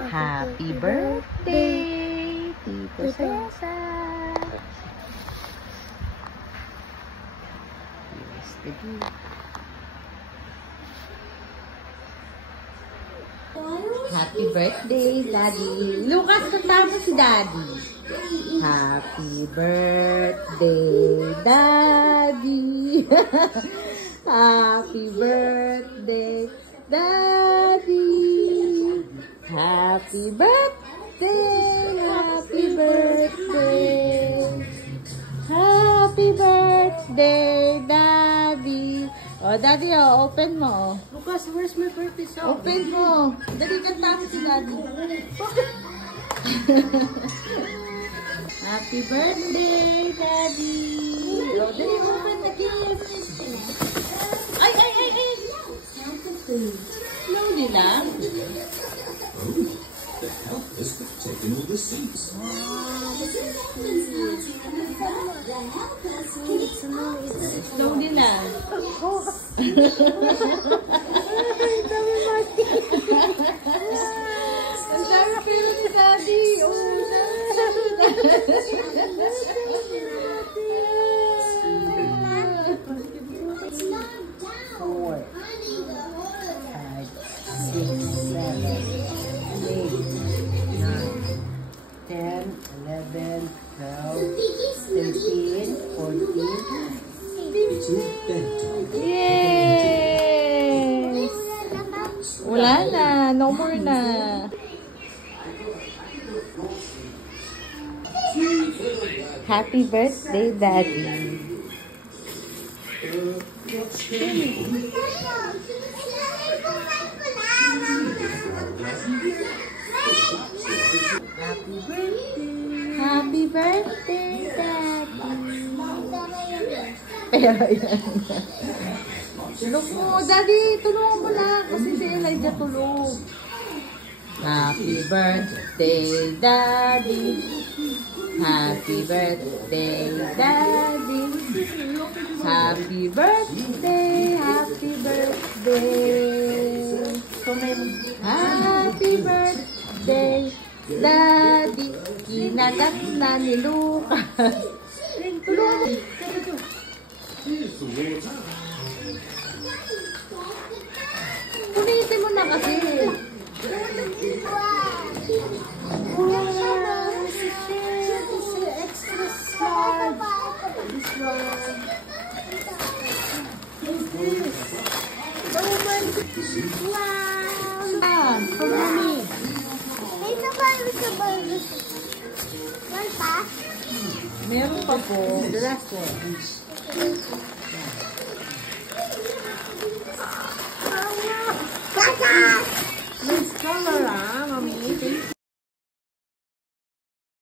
Happy birthday, Tito Cesar. Here's the gift. Happy birthday, Daddy. Lucas, katama si Daddy. Happy birthday, Daddy. Happy birthday, Daddy. Happy birthday, happy birthday. Happy birthday, Daddy. Oh, Daddy, oh, open mo. Lucas, where's my birthday song? Open mo. Dali, kanta mo si Daddy. Happy birthday, Daddy. Oh, dali, open the gift. Ay, ay, ay, ay. Slowly lang. The help is taking all the seats. Slowly lang. Ang dami pera ni Daddy. Four, 5, 6, 7, 8, 9, 10, 11, 12, 13, 14, It's bedtime. Yay! Wala na. No more na. Happy birthday, Daddy. Happy birthday, Daddy. Pero yan. Tulog mo, Daddy. Tulungan mo lang. Kasi si Elijah tulog. Happy birthday, Daddy. Happy birthday, Daddy. Happy birthday. Happy birthday. Happy birthday, Daddy. Kinagat na ni Lucas. Tulungan mo. Punitin mo na kasi. Extra smart. This one. Wow. For mommy. Meron pa po. The last one.